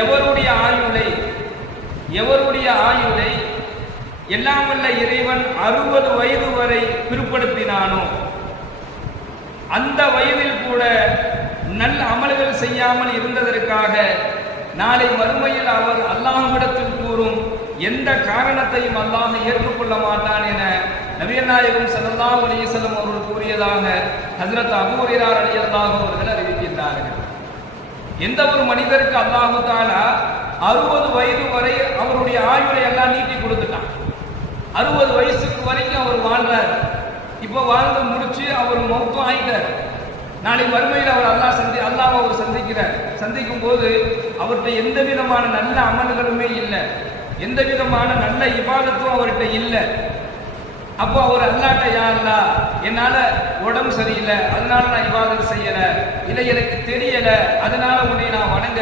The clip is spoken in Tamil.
எவருடைய ஆயுளை எல்லாம் வல்ல இறைவன் 60 வயது வரை பிற்படுத்தினானோ அந்த வயதில் கூட நல்ல அமல்கள் செய்யாமல் இருந்ததற்காக நாளை மறுமையில் அவர் அல்லாஹ்விடத்தில் கூறும் எந்த காரணத்தையும் அல்லாஹ் ஏற்றுக்கொள்ள மாட்டான் என நபிகள் நாயகம் ஸல்லல்லாஹு அலைஹி வஸல்லம் அவர்கள் கூறியதாக ஹஜ்ரத் அபூ ஹுரைரா ரலியல்லாஹு அவர்கள் அறிவிக்கின்றார்கள். எந்த ஒரு மனிதருக்கு அல்லாஹ் தஆலா 60 வயது வரை அவருடைய ஆயுளை எல்லாம் நீட்டி கொடுத்துட்டான். 60 வயசுக்கு வரைக்கும் அவர் வாழ்றார். இப்போ வாழ்ந்து முடிச்சு அவர் மௌத்தும் ஆயிட்டார். நாளை மறுமையில் அவர் அல்லாஹ் அவர் சந்திக்கும் போது அவர்கிட்ட எந்த விதமான நல்ல அமல்களுமே இல்லை, எந்த விதமான நல்ல இபாதத்தும் அவர்கிட்ட இல்லை. அப்போ அவர் அல்லாஹ்ட்ட யா அல்லாஹ் என்னால உடம்பு சரியில்லை, அதனால நான் இபாதத் செய்யல, இல்லை எனக்கு தெரியல, அதனால உன்னை நான் வணங்கல.